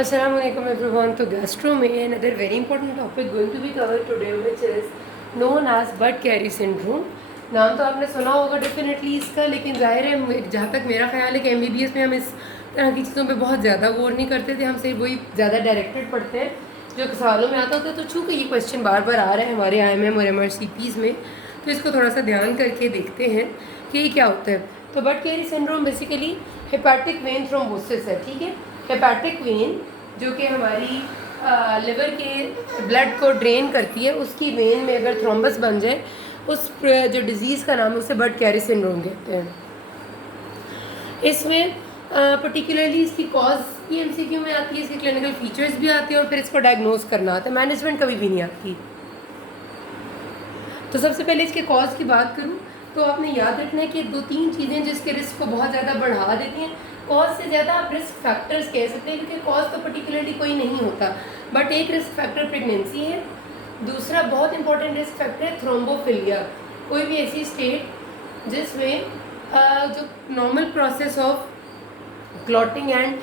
Assalamualaikum everyone. तो gastro में another very important topic going to be covered today, which is known as bud carry syndrome. नाम तो आपने सुना होगा डेफिनेटली इसका, लेकिन जाहिर है जहाँ तक मेरा ख्याल है कि MBBS में हम इस तरह की चीज़ों पे बहुत ज़्यादा गौर नहीं करते थे, हम सिर्फ वही ज़्यादा डायरेक्टेड पढ़ते हैं जो सवालों में आता होता है। तो चूँकि ये क्वेश्चन बार बार आ रहा है हमारे IMM और MRCPs में, तो इसको थोड़ा सा ध्यान करके देखते हैं कि ये क्या होता है। तो Budd Chiari syndrome basically hepatic vein thrombosis है, ठीक है। हेपेटिक वेन जो कि हमारी लिवर के ब्लड को ड्रेन करती है, उसकी वेन में अगर थ्रोम्बस बन जाए, उस जो डिज़ीज़ का नाम है उसे बड कैरी सिंड्रोम कहते हैं। इसमें पर्टिकुलरली इसकी कॉज की MCQ में आती है, इसके क्लिनिकल फीचर्स भी आते हैं और फिर इसको डायग्नोज करना आता है। मैनेजमेंट कभी भी नहीं आती। तो सबसे पहले इसके कॉज की बात करूँ तो आपने याद रखना है कि 2-3 चीज़ें जिसके रिस्क को बहुत ज़्यादा बढ़ा देती हैं। कॉज से ज़्यादा आप रिस्क फैक्टर्स कह सकते हैं, क्योंकि कॉज तो पर्टिकुलरली कोई नहीं होता, बट एक रिस्क फैक्टर प्रेगनेंसी है। दूसरा बहुत इंपॉर्टेंट रिस्क फैक्टर है थ्रोम्बोफिलिया, कोई भी ऐसी स्टेट जिसमें जो normal process of clotting and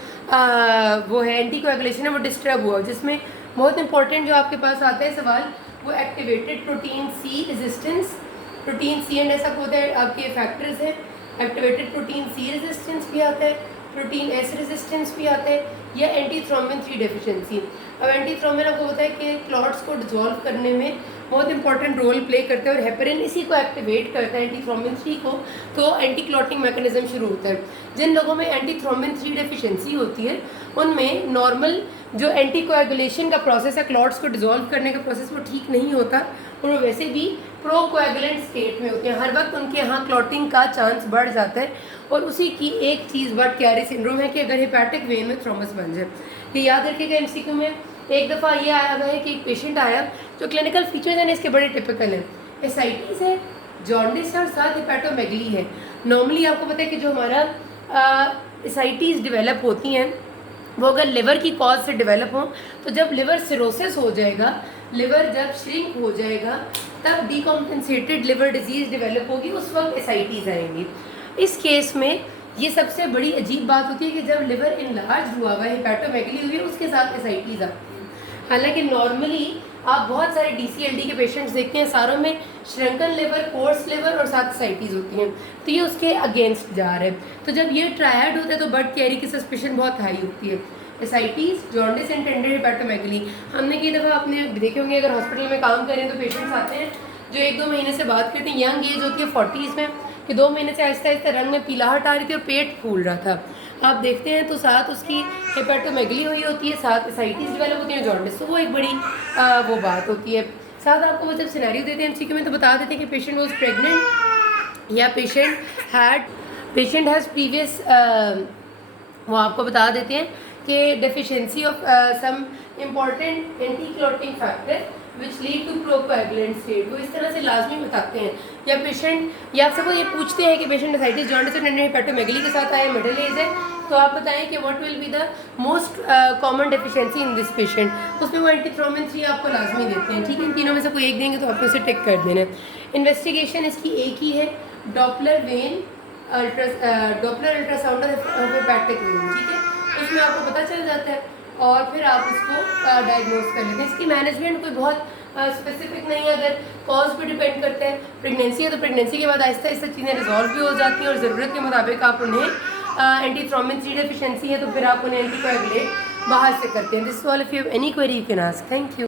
वो है एंटीकोएगुलेशन है, वो डिस्टर्ब हुआ, जिसमें बहुत इंपॉर्टेंट जो आपके पास आता है सवाल, वो activated protein C resistance, protein C and ऐसा होता है आपके फैक्टर्स हैं। एक्टिवेटेड प्रोटीन सी रेजिस्टेंस भी आता है, प्रोटीन एस रेजिस्टेंस भी आता है, या एंटी थ्रोम्बिन 3 डेफिशिएंसी। अब एंटी थ्रोम्बिन आपको पता है कि क्लॉट्स को डिजोल्व करने में बहुत इंपॉर्टेंट रोल प्ले करता है और हेपेरिन इसी को एक्टिवेट करता है, एंटी थ्रोम्बिन 3 को, तो एंटी क्लॉटिंग मैकेनिज्म शुरू होता है। जिन लोगों में एंटी थ्रोम्बिन 3 डेफिशिएंसी होती है उनमें नॉर्मल जो एंटी कोएगुलेशन का प्रोसेस है, क्लॉट्स को डिजोल्व करने का प्रोसेस, वो ठीक नहीं होता और वो वैसे भी प्रो कोएगुलेंट स्टेट में होते हैं। हर वक्त उनके यहाँ क्लॉटिंग का चांस बढ़ जाता है और उसी की एक चीज़ बड कैरी सिंड्रोम है कि अगर हेपेटिक वेन में थ्रोम्बस बन जाए। ये याद रखिएगा, MCQ में एक दफ़ा ये आया हुआ है कि एक पेशेंट आया जो क्लिनिकल फीचर्स हैं इसके बड़े टिपिकल हैं, एसाइटिस है, जॉन्डिस है और साथ हेपेटोमेगली है। नॉर्मली आपको पता है कि जो हमारा एसाइटिस डेवलप होती हैं वो अगर लिवर की कॉज से डेवलप हो, तो जब लिवर सिरोसिस हो जाएगा, लिवर जब श्रिंक हो जाएगा, तब डिकॉम्पेंसेटेड लिवर डिजीज़ डेवलप होगी, उस वक्त एसाइटिस आएंगी। इस केस में ये सबसे बड़ी अजीब बात होती है कि जब लिवर इनलार्ज हुआ हुआ है, हेपेटोमेगली हुई है, उसके साथ एसाइटिस आती है। हालांकि नॉर्मली आप बहुत सारे DCLD के पेशेंट्स देखते हैं, सारों में श्रंकन लिवर, कोर्स लिवर और साथ एसाइटिस होती हैं, तो ये उसके अगेंस्ट जा रहे हैं। तो जब ये ट्रायड होता है तो बड कैरी की सस्पिशन बहुत हाई होती है। Ascites, jaundice and tender hepatomegaly. हमने कई दफ़ा आपने देखे होंगे, अगर हॉस्पिटल में काम करें तो पेशेंट्स आते हैं जो 1-2 महीने से बात करते हैं, यंग एज होती है 40s में, कि 2 महीने से आहिस्ता आहिस्ता रंग में पीलाहट आ रही थी और पेट फूल रहा था। आप देखते हैं तो साथ उसकी हेपेटोमेगली हुई होती है, साथ एसाइटिस डेवलप होती है, जॉन्डिस, तो वो एक बड़ी वो बात होती है। साथ आपको वो जब सिनेरियो देते हैं MCQ में तो बता देते हैं कि पेशेंट वॉज प्रेगनेंट या पेशेंट हैज़ प्रीवियस, वो आपको बता देते हैं कि deficiency of some important anti clotting factor which lead to procoagulant state, वो इस तरह से लाजमी बताते हैं। या पेशेंट या आपसे वो ये पूछते हैं कि patient ascites, jaundice and hepatomegaly के साथ आए, मिडिल एज है, तो आप बताएं कि what will be the most common deficiency in this patient, उसमें वो एंटी थ्रोम्बिन 3 आपको लाजमी देते हैं, ठीक है। इन तीनों में से कोई एक देंगे तो आपको इसे टिक कर देना है। इन्वेस्टिगेशन इसकी एक ही है, Doppler ultrasound of hepatic when, ठीक है, उसमें आपको पता चल जाता है और फिर आप उसको डायग्नोज कर लेते हैं। इसकी मैनेजमेंट कोई बहुत स्पेसिफिक नहीं है, अगर कॉज पे डिपेंड करता है। प्रेगनेंसी है तो प्रेगनेंसी के बाद आहिस्ता आहिस्ता चीज़ें रिजॉल्व भी हो जाती हैं और ज़रूरत के मुताबिक आप उन्हें एंटी थ्रोम्बिन 3 डेफिशिएंसी है तो फिर आप उन्हें एंटीकोएगुलेट बाहर से करते हैं। This all, if you have any query you can ask. Thank you.